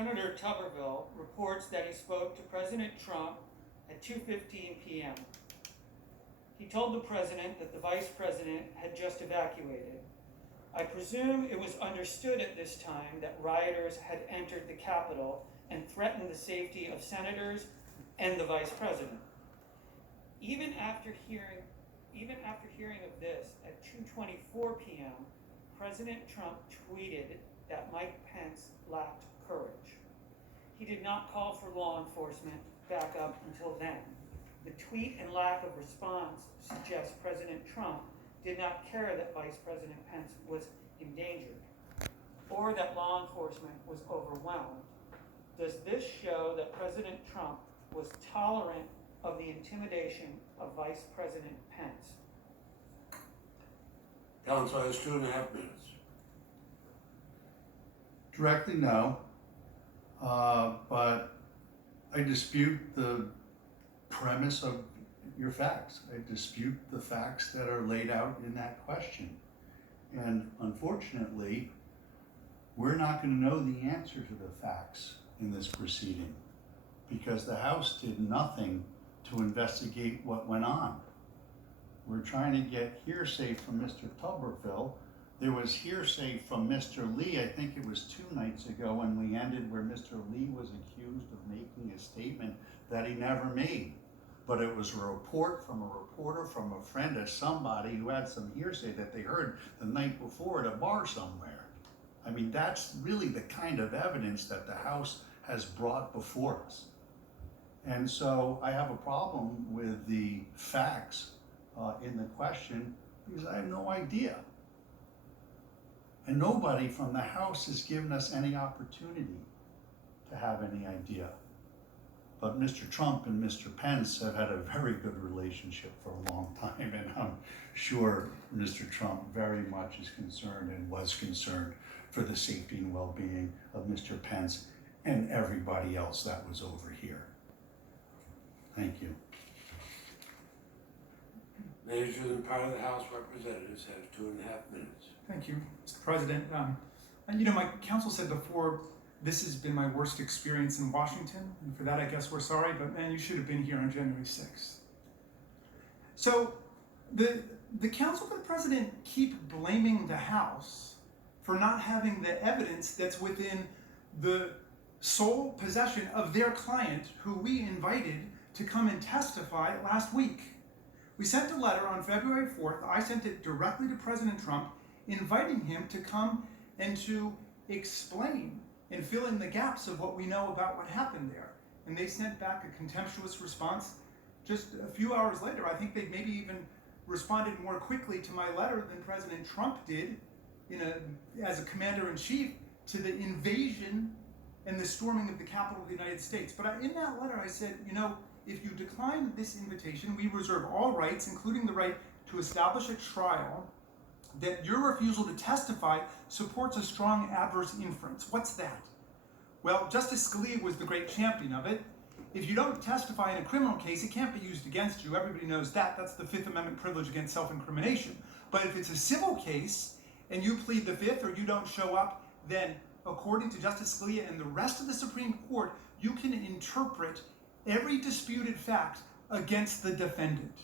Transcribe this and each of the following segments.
Senator Tuberville reports that he spoke to President Trump at 2:15 p.m. He told the president that the vice president had just evacuated. I presume it was understood at this time that rioters had entered the Capitol and threatened the safety of senators and the vice president. Even after hearing of this at 2:24 p.m., President Trump tweeted that Mike Pence lacked courage. He did not call for law enforcement backup until then. The tweet and lack of response suggests President Trump did not care that Vice President Pence was endangered or that law enforcement was overwhelmed. Does this show that President Trump was tolerant of the intimidation of Vice President Pence? Counsel has 2.5 minutes. Directly, no. But I dispute the premise of your facts. I dispute the facts that are laid out in that question. And unfortunately, we're not going to know the answer to the facts in this proceeding because the House did nothing to investigate what went on. We're trying to get hearsay from Mr. Tuberville. There was hearsay from Mr. Lee, I think it was 2 nights ago when we ended, where Mr. Lee was accused of making a statement that he never made. But it was a report from a reporter, from a friend of somebody who had some hearsay that they heard the night before at a bar somewhere. I mean, that's really the kind of evidence that the House has brought before us. And so I have a problem with the facts in the question because I have no idea. And nobody from the House has given us any opportunity to have any idea. But Mr. Trump and Mr. Pence have had a very good relationship for a long time, and I'm sure Mr. Trump very much is concerned and was concerned for the safety and well-being of Mr. Pence and everybody else that was over here. Thank you. Manager and part of the House Representatives have 2.5 minutes. Thank you, Mr. President. My counsel said before, this has been my worst experience in Washington, and for that I guess we're sorry, but man, you should have been here on January 6th. So the counsel for the president keep blaming the House for not having the evidence that's within the sole possession of their client who we invited to come and testify last week. We sent a letter on February 4th. I sent it directly to President Trump, inviting him to come and to explain and fill in the gaps of what we know about what happened there. And they sent back a contemptuous response just a few hours later. I think they maybe even responded more quickly to my letter than President Trump did as a commander-in-chief to the invasion and the storming of the Capitol of the United States. But in that letter I said, if you decline this invitation, we reserve all rights, including the right to establish a trial, that your refusal to testify supports a strong adverse inference. What's that? Well, Justice Scalia was the great champion of it. If you don't testify in a criminal case, it can't be used against you. Everybody knows that. That's the Fifth Amendment privilege against self-incrimination. But if it's a civil case and you plead the Fifth or you don't show up, then according to Justice Scalia and the rest of the Supreme Court, you can interpret every disputed fact against the defendant.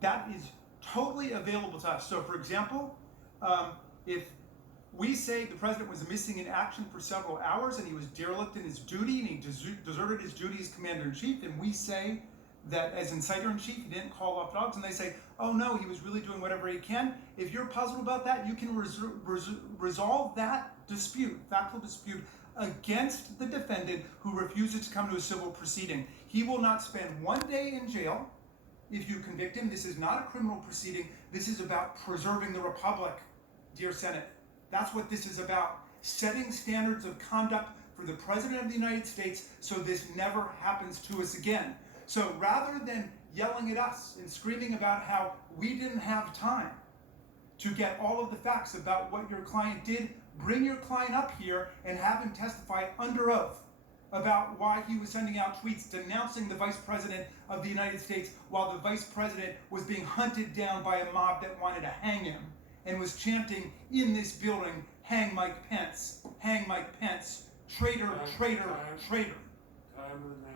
That is totally available to us. So for example, if we say the president was missing in action for several hours and he was derelict in his duty and he deserted his duty as commander-in-chief, and we say that as inciter-in-chief he didn't call off dogs, and they say, oh no, he was really doing whatever he can. If you're puzzled about that, you can resolve that dispute, factual dispute, against the defendant who refuses to come to a civil proceeding. He will not spend 1 day in jail if you convict him. This is not a criminal proceeding. This is about preserving the republic, dear Senate. That's what this is about. Setting standards of conduct for the President of the United States so this never happens to us again. So rather than yelling at us and screaming about how we didn't have time to get all of the facts about what your client did, bring your client up here and have him testify under oath about why he was sending out tweets denouncing the Vice President of the United States while the Vice President was being hunted down by a mob that wanted to hang him and was chanting in this building, hang Mike Pence, Traitor, traitor, Time. traitor. Time of the